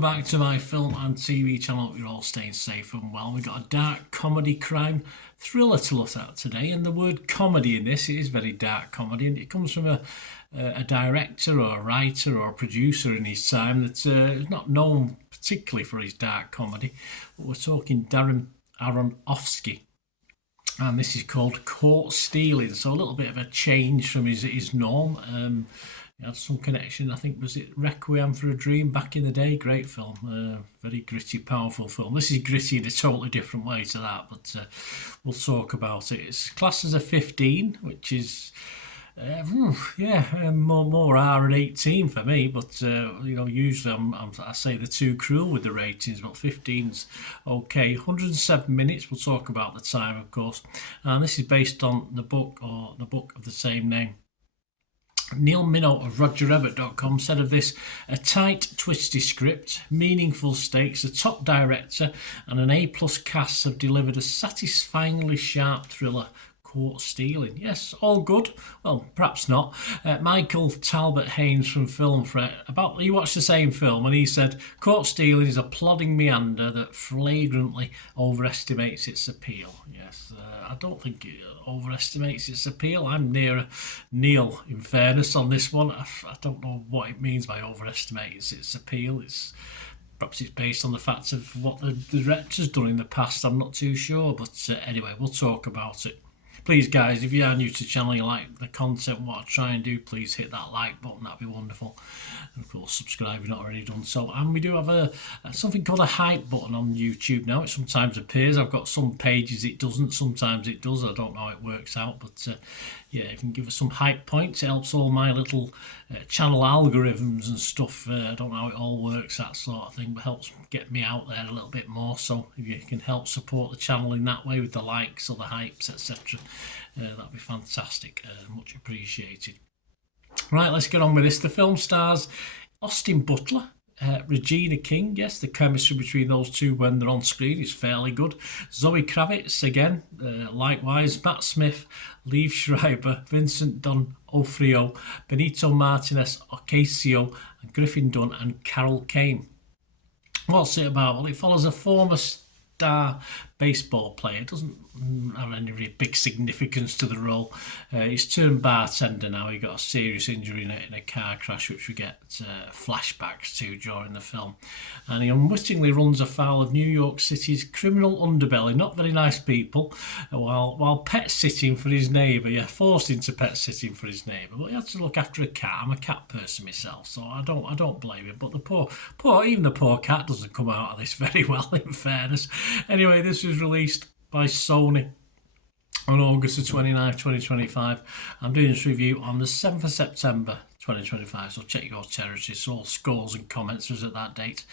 welcome back to my film and TV channel. Hope you're all staying safe and well. We've got a dark comedy crime thriller to look at today, and the word comedy in this, it is very dark comedy, and it comes from a director or a writer or a producer in his time that's not known particularly for his dark comedy, but we're talking Darren Aronofsky. And this is called Caught Stealing, so a little bit of a change from his norm. He had some connection, I think, was it Requiem for a Dream back in the day? Great film, very gritty, powerful film. This is gritty in a totally different way to that, but we'll talk about it. It's classed as a 15, which is, more R than 18 for me, but usually I say they're too cruel with the ratings, but 15's okay. 107 minutes, we'll talk about the time, of course, and this is based on the book of the same name. Neil Minow of RogerRabbit.com said of this: a tight, twisty script, meaningful stakes, a top director and an A-plus cast have delivered a satisfyingly sharp thriller. Caught Stealing. Yes, all good. Well, perhaps not. Michael Talbot Haynes from Film Threat, he watched the same film and he said, Caught Stealing is a plodding meander that flagrantly overestimates its appeal. Yes, I don't think it overestimates its appeal. I'm nearer Neil, in fairness, on this one. I don't know what it means by overestimating its appeal. Perhaps it's based on the fact of what the director's done in the past. I'm not too sure, but anyway, we'll talk about it. Please, guys, if you are new to the channel, you like the content, what I try and do, please hit that like button. That'd be wonderful. And of course, subscribe if you've not already done so. And we do have something called a hype button on YouTube now. It sometimes appears. I've got some pages it doesn't. Sometimes it does. I don't know how it works out. But yeah, if you can give us some hype points, it helps all my little channel algorithms and stuff. I don't know how it all works, that sort of thing, but helps get me out there a little bit more. So if you can help support the channel in that way with the likes or the hypes, etc., that'd be fantastic. Much appreciated. Right, let's get on with this. The film stars Austin Butler, Regina King. Yes, the chemistry between those two when they're on screen is fairly good. Zoe Kravitz again, likewise. Matt Smith, Liev Schreiber, Vincent D'Onofrio, Benito Martinez Ocasio, Griffin Dunn and Carol Kane. What's it about? Well, it follows a former star baseball player. It doesn't have any really big significance to the role. He's turned bartender now. He got a serious injury in a car crash, which we get flashbacks to during the film. And he unwittingly runs afoul of New York City's criminal underbelly. Not very nice people. While pet sitting for his neighbour. Yeah, forced into pet sitting for his neighbour. But he had to look after a cat. I'm a cat person myself, so I don't blame him. But even the poor cat doesn't come out of this very well, in fairness. Anyway, this was released by Sony on August the 29th, 2025. I'm doing this review on the 7th of September 2025, so check your territory. So all scores and comments was at that date.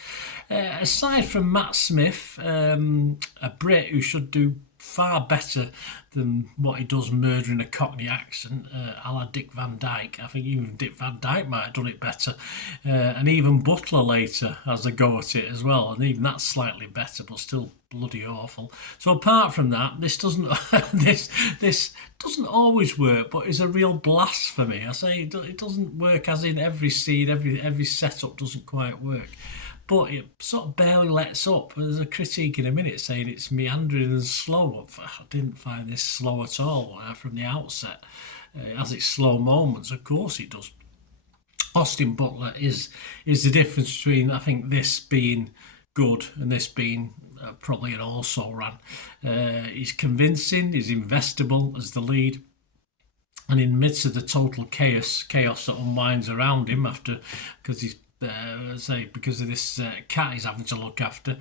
Aside from Matt Smith, a Brit who should do far better than what he does murdering a Cockney accent, a la Dick Van Dyke. I think even Dick Van Dyke might have done it better. And even Butler later has a go at it as well, and even that's slightly better, but still bloody awful. So apart from that, this doesn't this doesn't always work, but is a real blast for me. I say it doesn't work as in every scene, every setup doesn't quite work. But it sort of barely lets up. There's a critique in a minute saying it's meandering and slow. I didn't find this slow at all from the outset. It has its slow moments, of course it does. Austin Butler is the difference between, I think, this being good and this being probably an also-ran. He's convincing, he's investable as the lead. And in the midst of the total chaos that unwinds around him because of this cat he's having to look after.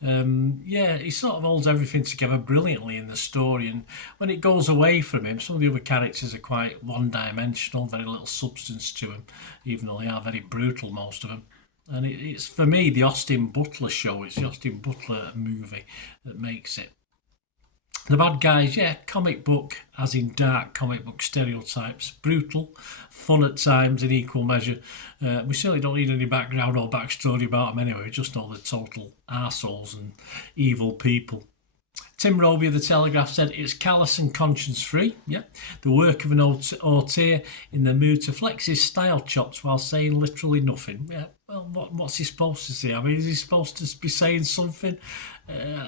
He sort of holds everything together brilliantly in the story, and when it goes away from him, some of the other characters are quite one-dimensional, very little substance to them, even though they are very brutal, most of them. And it's, for me, the Austin Butler show. It's the Austin Butler movie that makes it. The bad guys, comic book, as in dark comic book stereotypes. Brutal, fun at times in equal measure. We certainly don't need any background or backstory about them anyway. We just know they're total arseholes and evil people. Tim Roby of The Telegraph said, it's callous and conscience-free, the work of an auteur in the mood to flex his style chops while saying literally nothing. well, what's he supposed to say? I mean, is he supposed to be saying something?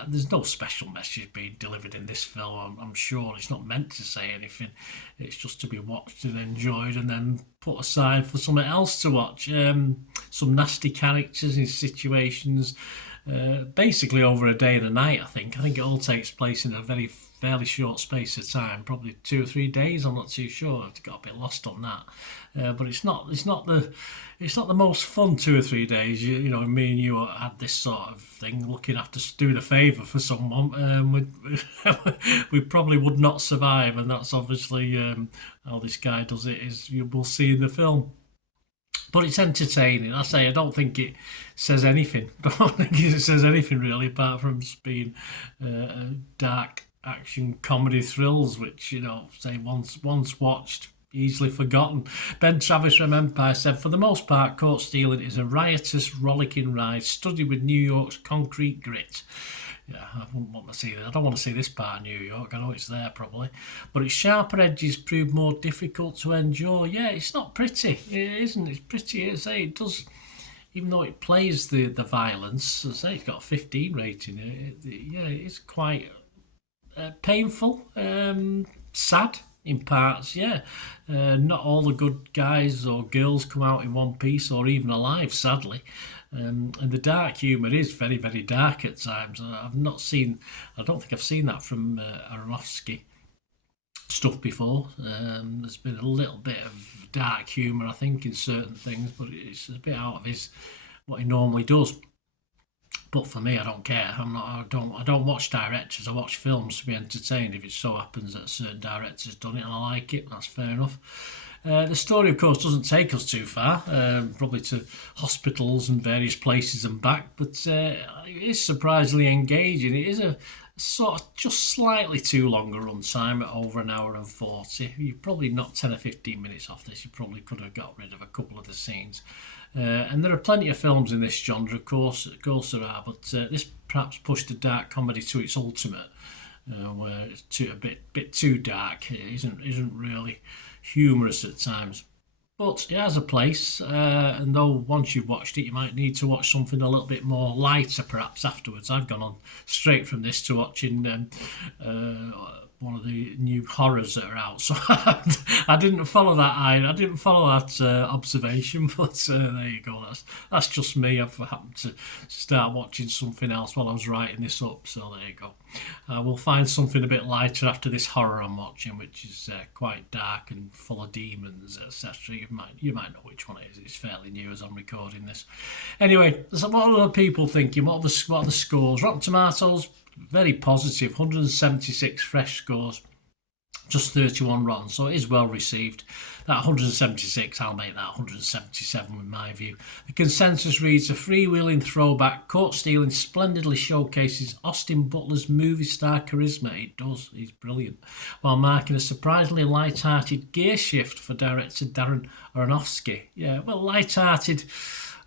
There's no special message being delivered in this film. I'm sure it's not meant to say anything. It's just to be watched and enjoyed and then put aside for something else to watch. Some nasty characters in situations, basically over a day and a night, I think. I think it all takes place in a fairly short space of time, probably 2 or 3 days. I'm not too sure. I've got a bit lost on that. But it's not the most fun 2 or 3 days. You know, me and you had this sort of thing, looking after doing a favour for someone. We probably would not survive, and that's obviously how this guy does it. Is you will see in the film. But it's entertaining. I say I don't think it says anything. I don't think it says anything really, apart from just being dark action comedy thrills, which say once watched, easily forgotten. Ben Travis from Empire said, for the most part, Caught Stealing is a riotous, rollicking ride studied with New York's concrete grit. Yeah, I wouldn't want to see that. I don't want to see this part of New York. I know it's there probably, but its sharper edges prove more difficult to enjoy. Yeah, it's not pretty. It isn't. It's pretty. It does. Even though it plays the violence, it's got a 15 rating. It's quite painful, sad in parts. Yeah, not all the good guys or girls come out in one piece or even alive, sadly. And the dark humour is very, very dark at times. I don't think I've seen that from Aronofsky stuff before. There's been a little bit of dark humour, I think, in certain things, but it's a bit out of what he normally does. But for me, I don't care. I don't watch directors. I watch films to be entertained. If it so happens that a certain director's done it and I like it, that's fair enough. The story, of course, doesn't take us too far, probably to hospitals and various places and back, but it is surprisingly engaging. It is a sort of just slightly too long a run time at over an hour and 40. You probably knocked 10 or 15 minutes off this. You probably could have got rid of a couple of the scenes. And there are plenty of films in this genre, of course there are, but this perhaps pushed the dark comedy to its ultimate, where it's a bit too dark. It isn't really humorous at times, but it has a place, and though once you've watched it you might need to watch something a little bit more lighter perhaps afterwards. I've gone on straight from this to watching one of the new horrors that are out, so I didn't follow that observation, but there you go. That's just me. I've happened to start watching something else while I was writing this up, so there you go. We'll find something a bit lighter after this horror I'm watching, which is quite dark and full of demons, etc. You might know which one it is. It's fairly new as I'm recording this. Anyway, what are other people thinking? What are the scores? Rotten Tomatoes, very positive, 176 fresh scores, just 31 rotten, so it is well received. That 176, I'll make that 177 with my view. The consensus reads, a freewheeling throwback, Caught Stealing splendidly showcases Austin Butler's movie star charisma. It does, he's brilliant, while marking a surprisingly light-hearted gear shift for director Darren Aronofsky. Yeah, well, light-hearted,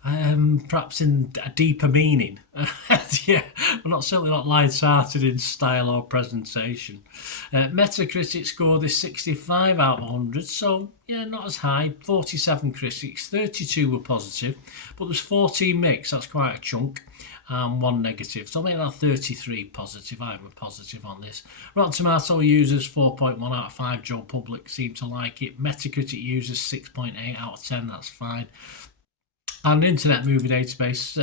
perhaps in a deeper meaning. Yeah, but certainly not light-hearted in style or presentation. Metacritic scored this 65 out of 100, so yeah, not as high. 47 critics, 32 were positive, but there's 14 mixed. That's quite a chunk. 1 negative, so I'll make that 33 positive. I'm a positive on this. Rotten Tomato users 4.1 out of 5. Joe Public seem to like it. Metacritic users 6.8 out of 10. That's fine. And Internet Movie Database,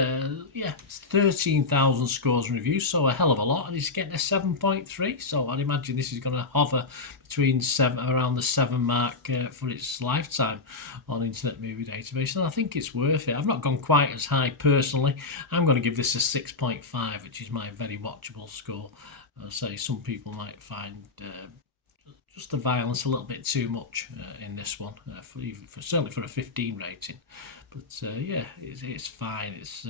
it's 13,000 scores and reviews, so a hell of a lot, and it's getting a 7.3, so I'd imagine this is going to hover between around the 7 mark for its lifetime on Internet Movie Database, and I think it's worth it. I've not gone quite as high personally. I'm going to give this a 6.5, which is my very watchable score. I'll say some people might find just the violence a little bit too much in this one, certainly for a 15 rating. But it's fine. It's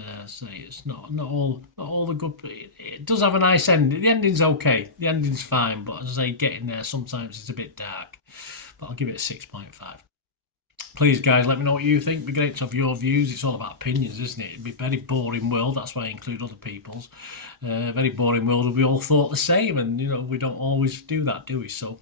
not all the good. It does have a nice ending. The ending's okay. The ending's fine. But as I say, getting there sometimes it's a bit dark. But I'll give it a 6.5. Please, guys, let me know what you think. It'd be great to have your views. It's all about opinions, isn't it? It'd be a very boring world. That's why I include other people's. Very boring world if we all thought the same, and we don't always do that, do we? So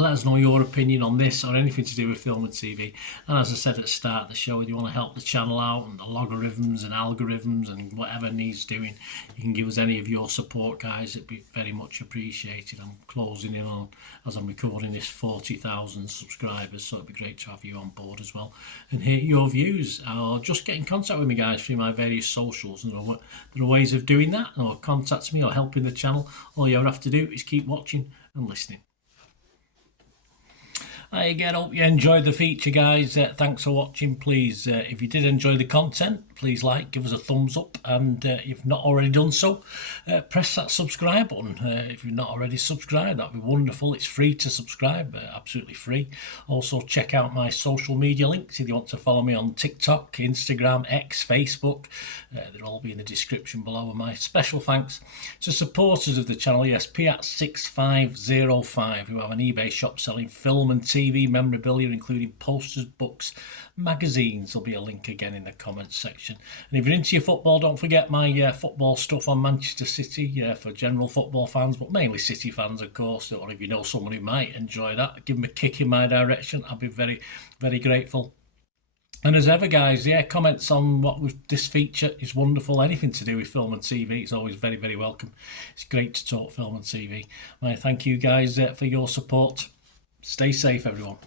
Let us know your opinion on this or anything to do with film and TV. And as I said at the start of the show, if you want to help the channel out and the logarithms and algorithms and whatever needs doing, you can give us any of your support, guys. It'd be very much appreciated. I'm closing in on, as I'm recording this, 40,000 subscribers, so it'd be great to have you on board as well and hear your views. Or just get in contact with me, guys, through my various socials. And there are ways of doing that, or contact me or helping the channel. All you ever have to do is keep watching and listening. Hi again, hope you enjoyed the feature, guys. Thanks for watching. Please, if you did enjoy the content, please give us a thumbs up, and if you've not already done so, press that subscribe button. If you've not already subscribed, that'd be wonderful. It's free to subscribe, absolutely free. Also, check out my social media links if you want to follow me on TikTok, Instagram, X, Facebook. They'll all be in the description below. And my special thanks to supporters of the channel, yes, Piat6505, who have an eBay shop selling film and TV memorabilia, including posters, books, magazines. There'll be a link again in the comments section. And if you're into your football, don't forget my football stuff on Manchester City for general football fans, but mainly City fans, of course. Or if you know someone who might enjoy that, give them a kick in my direction. I'll be very, very grateful. And as ever, guys, comments on this feature is wonderful. Anything to do with film and TV is always very, very welcome. It's great to talk film and TV. I thank you, guys, for your support. Stay safe, everyone.